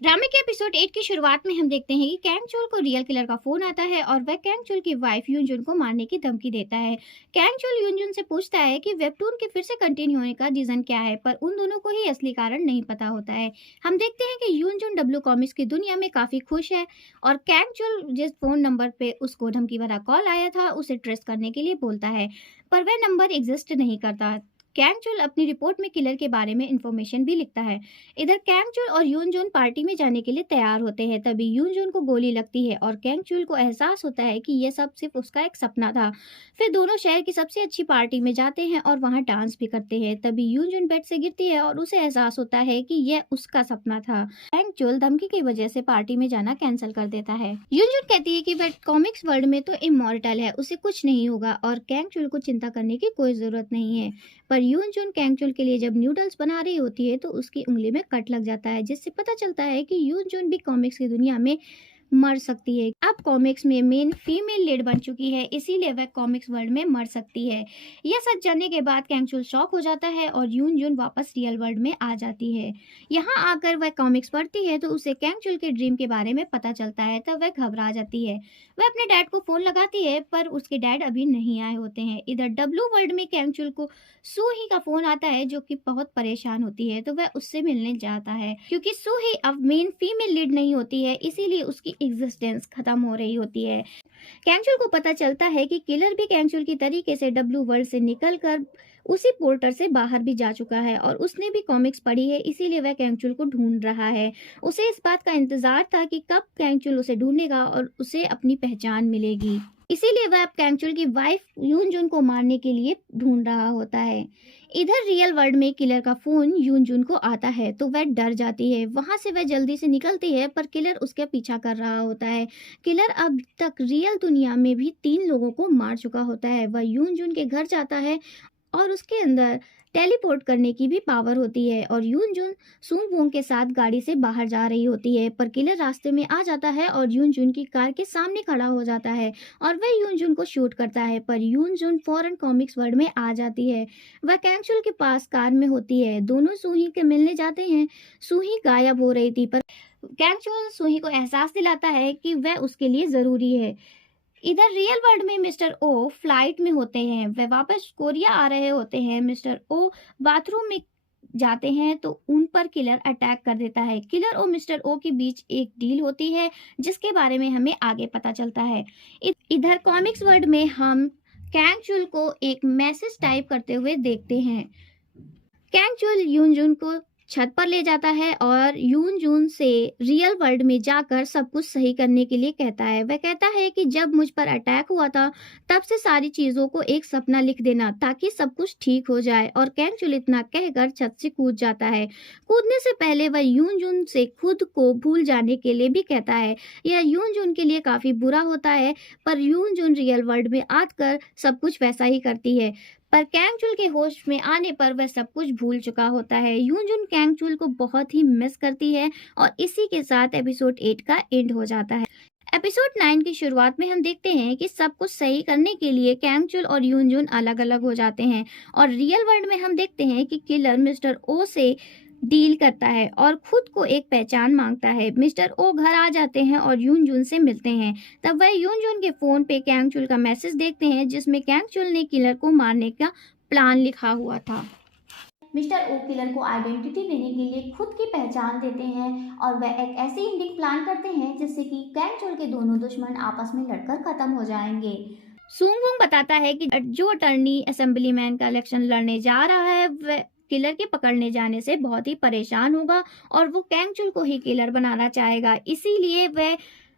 ड्रामे के एपिसोड 8 की शुरुआत में हम देखते हैं कि कैंग चोल को रियल किलर का फोन आता है और वह कैंग चोल की वाइफ यूनजुन को मारने की धमकी देता है। कैंग चोल यूनजुन से पूछता है कि वेबटून के फिर से कंटिन्यू होने का रीजन क्या है, पर उन दोनों को ही असली कारण नहीं पता होता है। हम देखते हैं कि यूनजुन डब्ल्यू कॉमिक्स की दुनिया में काफी खुश है और कैंग चोल जिस फोन नंबर पे उसको धमकी भरा कॉल आया था उसे ट्रेस करने के लिए बोलता है, पर वह नंबर एग्जिस्ट नहीं करता। कैंग चोल अपनी रिपोर्ट में किलर के बारे में इंफॉर्मेशन भी लिखता है। इधर कैंगचुल और यूनजून पार्टी में जाने के लिए तैयार होते हैं। तभी यूनजून को गोली लगती है और कैंगचुल को एहसास होता है कि यह सब सिर्फ उसका एक सपना था। फिर दोनों शहर की सबसे अच्छी पार्टी में जाते हैं और वहां डांस भी करते हैं। तभी यूनजून बेड से गिरती है और उसे एहसास होता है कि यह उसका सपना था। कैंगचुल धमकी की वजह से पार्टी में जाना कैंसिल कर देता है। यूनजून कहती है कि वह कॉमिक्स वर्ल्ड में तो इमॉर्टल है, उसे कुछ नहीं होगा और कैंगचुल को चिंता करने की कोई जरूरत नहीं है। पर यूनजून कैंगचुल के लिए जब नूडल्स बना रही होती है तो उसकी उंगली में कट लग जाता है, जिससे पता चलता है कि यूनजून भी कॉमिक्स की दुनिया में मर सकती है। अब कॉमिक्स में मेन फीमेल लीड बन चुकी है, इसीलिए वह कॉमिक्स वर्ल्ड में मर सकती है। यह सच जानने के बाद कैंगचुल शॉक हो जाता है और यूनजून वापस रियल वर्ल्ड में आ जाती है। यहाँ आकर वह कॉमिक्स पढ़ती है तो उसे कैंगचुल के ड्रीम के बारे में पता चलता है, तब वह घबरा जाती है। वह अपने डैड को फोन लगाती है पर उसके डैड अभी नहीं आए होते हैं। इधर डब्लू वर्ल्ड में कैंगचुल को सूही का फोन आता है जो कि बहुत परेशान होती है, तो वह उससे मिलने जाता है। क्योंकि सूही अब मेन फीमेल लीड नहीं होती है, इसीलिए उसकी एग्जिस्टेंस खत्म हो रही होती है। कैंगचुल को पता चलता है कि किलर भी कैंगचुल की तरीके से डब्लू वर्ल्ड से निकलकर उसी पोर्टर से बाहर भी जा चुका है और उसने भी कॉमिक्स पढ़ी है, इसीलिए वह कैंगचुल को ढूंढ रहा है। उसे इस बात का इंतजार था कि कब कैंगचुल उसे ढूंढेगा और उसे अपनी पहचान मिलेगी। इसीलिए वह अब कैंगचुल की वाइफ यूनजुन को मारने के लिए ढूंढ रहा होता है। इधर रियल वर्ल्ड में किलर का फोन यूनजुन को आता है तो वह डर जाती है। वहां से वह जल्दी से निकलती है पर किलर उसके पीछा कर रहा होता है। किलर अब तक रियल दुनिया में भी 3 लोगों को मार चुका होता है। वह यूनजुन के घर जाता है और उसके अंदर टेलीपोर्ट करने की भी पावर होती है और यूनजुन सूंग वोंग के साथ गाड़ी से बाहर जा रही होती है, पर किलर रास्ते में आ जाता है और यूनजुन की कार के सामने खड़ा हो जाता है और वह यूनजुन को शूट करता है, पर यूनजुन फौरन कॉमिक्स वर्ल्ड में आ जाती है। वह कैंगचुल के पास कार में होती है। दोनों सूही के मिलने जाते हैं। सूही गायब हो रही थी पर कैंगचुल सूही को एहसास दिलाता है कि वह उसके लिए जरूरी है। इधर रियल वर्ल्ड में मिस्टर ओ फ्लाइट में होते हैं। वे वापस कोरिया आ रहे होते हैं। मिस्टर ओ बाथरूम में जाते हैं तो उन पर किलर अटैक कर देता है। किलर और मिस्टर ओ के बीच एक डील होती है जिसके बारे में हमें आगे पता चलता है। इधर कॉमिक्स वर्ल्ड में हम कैंगचुल को एक मैसेज टाइप करते हुए देखते हैं। कैंगचुल यूनजुन को छत पर ले जाता है और यूनजुन से रियल वर्ल्ड में जाकर सब कुछ सही करने के लिए कहता है। वह कहता है कि जब मुझ पर अटैक हुआ था तब से सारी चीजों को एक सपना लिख देना ताकि सब कुछ ठीक हो जाए, और कैंगचुल इतना कहकर छत से कूद जाता है। कूदने से पहले वह यूनजुन से खुद को भूल जाने के लिए भी कहता है। यह यूनजुन के लिए काफी बुरा होता है, पर यूनजुन रियल वर्ल्ड में आकर सब कुछ वैसा ही करती है। पर कैंगचुल के होश में आने पर वह सब कुछ भूल चुका होता है। यूनजुन कैंगचुल को बहुत ही मिस करती है और इसी के साथ एपिसोड 8 का एंड हो जाता है। एपिसोड 9 की शुरुआत में हम देखते हैं कि सब कुछ सही करने के लिए कैंगचुल और यूनजुन अलग अलग हो जाते हैं और रियल वर्ल्ड में हम देखते हैं कि किलर मिस्टर ओ से डील करता है और खुद को एक पहचान मांगता है। मिस्टर ओ घर आ जाते हैं और यूनजुन से मिलते हैं। तब वह यूनजुन के फोन पे कैंगचुल का मैसेज देखते हैं जिसमें कैंगचुल ने किलर को मारने का प्लान लिखा हुआ था। मिस्टर ओ किलर को आइडेंटिटी देने के लिए खुद की पहचान देते हैं और वह एक ऐसी एंडिंग प्लान करते हैं जिससे कि कैंगचुल के दोनों दुश्मन आपस में लड़कर खत्म हो जाएंगे। सूंग वूंग बताता है कि जो अटर्नी असेंबलीमैन का इलेक्शन लड़ने जा रहा है वह किलर के पकड़ने जाने से बहुत ही परेशान होगा और वो कैंगचुल को ही किलर बनाना चाहेगा, इसीलिए वह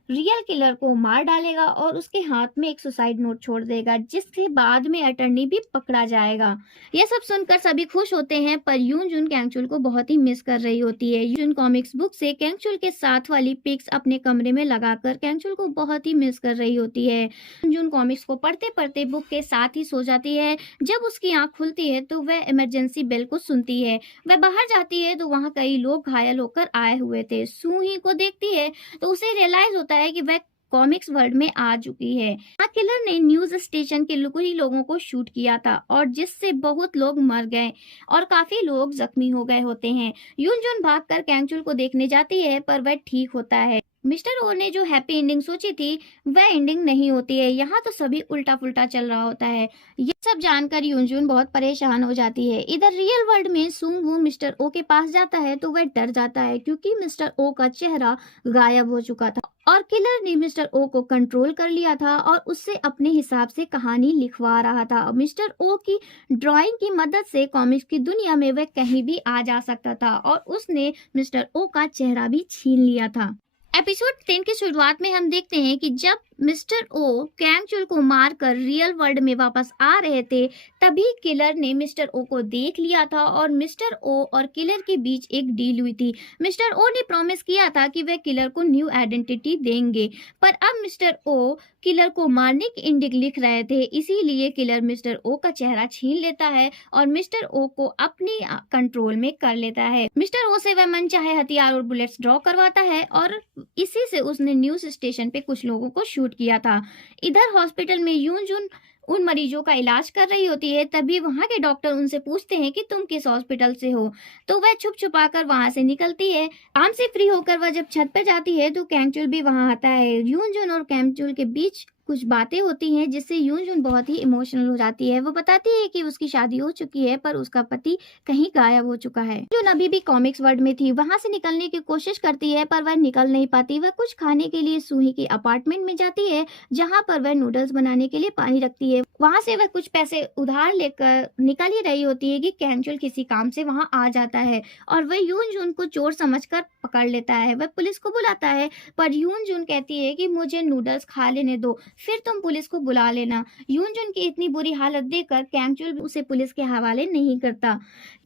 रियल किलर को मार डालेगा और उसके हाथ में एक सुसाइड नोट छोड़ देगा जिसके बाद में अटर्नी भी पकड़ा जाएगा। यह सब सुनकर सभी खुश होते हैं, पर यूनजुन कैंगचुल को बहुत ही मिस कर रही होती है। यूनजुन कॉमिक्स बुक से कैंगचुल के साथ वाली पिक्स अपने कमरे में लगाकर कैंगचुल को बहुत ही मिस कर रही होती है। यूनजुन कॉमिक्स को पढ़ते पढ़ते बुक के साथ ही सो जाती है। जब उसकी आंख खुलती है तो वह इमरजेंसी बेल को सुनती है। वह बाहर जाती है तो वहां कई लोग घायल होकर आए हुए थे। सूही को देखती है तो उसे रियलाइज होता है कि वह कॉमिक्स वर्ल्ड में आ चुकी है। किलर ने न्यूज स्टेशन के ही लोगों को शूट किया था और जिससे बहुत लोग मर गए और काफी लोग जख्मी हो गए होते हैं। यूनजुन भागकर कैंगचुल को देखने जाती है पर वह ठीक होता है। मिस्टर ओ ने जो हैप्पी एंडिंग सोची थी वह एंडिंग नहीं होती है। यहाँ तो सभी उल्टा पुल्टा चल रहा होता है। ये सब जानकर यूनजुन बहुत परेशान हो जाती है। इधर रियल वर्ल्ड में सुंग वू मिस्टर ओ के पास जाता है तो वह डर जाता है क्योंकि मिस्टर ओ का चेहरा गायब हो चुका था और किलर ने मिस्टर ओ को कंट्रोल कर लिया था और उससे अपने हिसाब से कहानी लिखवा रहा था। मिस्टर ओ की ड्राइंग की मदद से कॉमिक्स की दुनिया में वह कहीं भी आ जा सकता था और उसने मिस्टर ओ का चेहरा भी छीन लिया था। एपिसोड 10 की शुरुआत में हम देखते हैं कि जब मिस्टर ओ कैंगचुल को मारकर रियल वर्ल्ड में वापस आ रहे थे तभी किलर ने मिस्टर ओ को देख लिया था और मिस्टर ओ और किलर के बीच एक डील हुई थी। मिस्टर ओ ने प्रॉमिस किया था कि वह किलर को न्यू आइडेंटिटी देंगे पर अब मिस्टर ओ किलर को मारने की एंडिंग लिख रहे थे, इसीलिए किलर मिस्टर ओ का चेहरा छीन लेता है और मिस्टर ओ को अपने कंट्रोल में कर लेता है। मिस्टर ओ से वह मनचाहे हथियार और बुलेट्स ड्रॉ करवाता है और इसी से उसने न्यूज स्टेशन पे कुछ लोगों को शूट किया था। इधर हॉस्पिटल में यूनजुन उन मरीजों का इलाज कर रही होती है तभी वहां के डॉक्टर उनसे पूछते हैं कि तुम किस हॉस्पिटल से हो, तो वह छुप छुपाकर वहां से निकलती है। काम से फ्री होकर वह जब छत पर जाती है तो कैंगचुल भी वहां आता है। यूनजुन और कैंगचुल के बीच कुछ बातें होती हैं जिससे यूनजुन बहुत ही इमोशनल हो जाती है। वो बताती है कि उसकी शादी हो चुकी है पर उसका पति कहीं गायब हो चुका है। यूनजुन अभी भी कॉमिक्स वर्ल्ड में थी, वहां से निकलने की कोशिश करती है पर वह निकल नहीं पाती। वह कुछ खाने के लिए सूही के अपार्टमेंट में जाती है जहाँ पर वह नूडल्स बनाने के लिए पानी रखती है। वहां से वह कुछ पैसे उधार लेकर निकल ही रही होती है कि कैंगचुल किसी काम से वहां आ जाता है और वह यूनजुन को चोर समझकर पकड़ लेता है। वह पुलिस को बुलाता है पर यूनजुन कहती है कि मुझे नूडल्स खा लेने दो, फिर तुम पुलिस को बुला लेना। यूनजुन की इतनी बुरी हालत देखकर कैंगचुल उसे पुलिस के हवाले नहीं करता।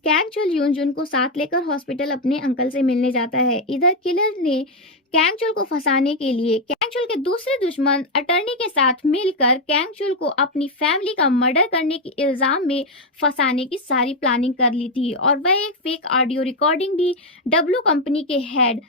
कैंगचुल यूनजुन को साथ लेकर हॉस्पिटल अपने अंकल से मिलने जाता है। इधर किलर ने कैंगचुल को फंसाने के लिए कैंगचुल के दूसरे दुश्मन अटर्नी के साथ मिलकर कैंगचुल को अपनी फैमिली का मर्डर करने के इल्जाम में फंसाने की सारी प्लानिंग कर ली थी और वह एक फेक ऑडियो रिकॉर्डिंग भी डब्ल्यू कंपनी के हेड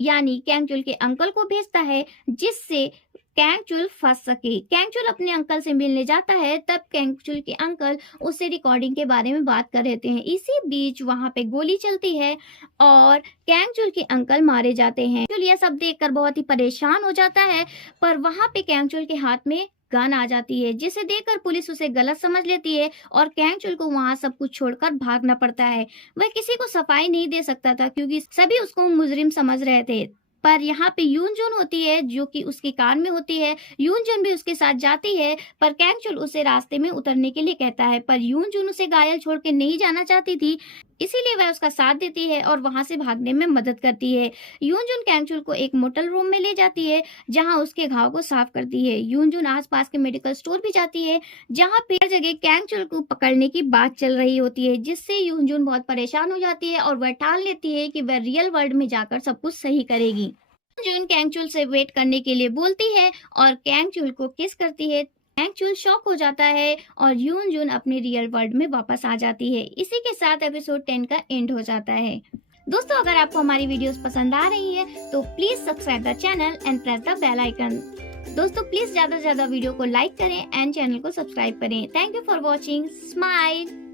यानी कैंगचुल के अंकल को भेजता है जिससे कैंगचुल फंस सके। कैंगचुल अपने अंकल से मिलने जाता है तब कैंगचुल के अंकल उससे रिकॉर्डिंग के बारे में बात कर रहे हैं। इसी बीच वहां पे गोली चलती है और कैंगचुल के अंकल मारे जाते हैं। कैंगचुल यह सब देखकर बहुत ही परेशान हो जाता है पर वहां पे कैंगचुल के हाथ में गन आ जाती है जिसे देखकर पुलिस उसे गलत समझ लेती है और कैंगचुल को वहां सब कुछ छोड़कर भागना पड़ता है। वह किसी को सफाई नहीं दे सकता था क्योंकि सभी उसको मुजरिम समझ रहे थे। पर यहाँ पे यूनजुन होती है जो कि उसकी कार में होती है। यूनजुन भी उसके साथ जाती है पर कैंगचुल उसे रास्ते में उतरने के लिए कहता है पर यूनजुन उसे घायल छोड़ के नहीं जाना चाहती थी, इसीलिए वह उसका साथ देती है और वहां से भागने में मदद करती है। यूनजुन कैंगचुल को एक मोटल रूम में ले जाती है जहां उसके घाव को साफ करती है। यूनजुन आसपास के मेडिकल स्टोर भी जाती है जहां पे हर जगह कैंगचुल को पकड़ने की बात चल रही होती है जिससे यूनजुन बहुत परेशान हो जाती है और वह ठान लेती है कि वह रियल वर्ल्ड में जाकर सब कुछ सही करेगी। यूनजुन कैंगचुल से वेट करने के लिए बोलती है और कैंगचुल को किस करती है। कैंगचुल शॉक हो जाता है और यूनजुन अपने रियल वर्ल्ड में वापस आ जाती है। इसी के साथ एपिसोड 10 का एंड हो जाता है। दोस्तों अगर आपको हमारी वीडियोस पसंद आ रही है तो please subscribe the channel and press the bell icon. दोस्तों प्लीज ज्यादा से ज्यादा वीडियो को लाइक करें एंड चैनल को सब्सक्राइब करें। Thank you for watching. Smile.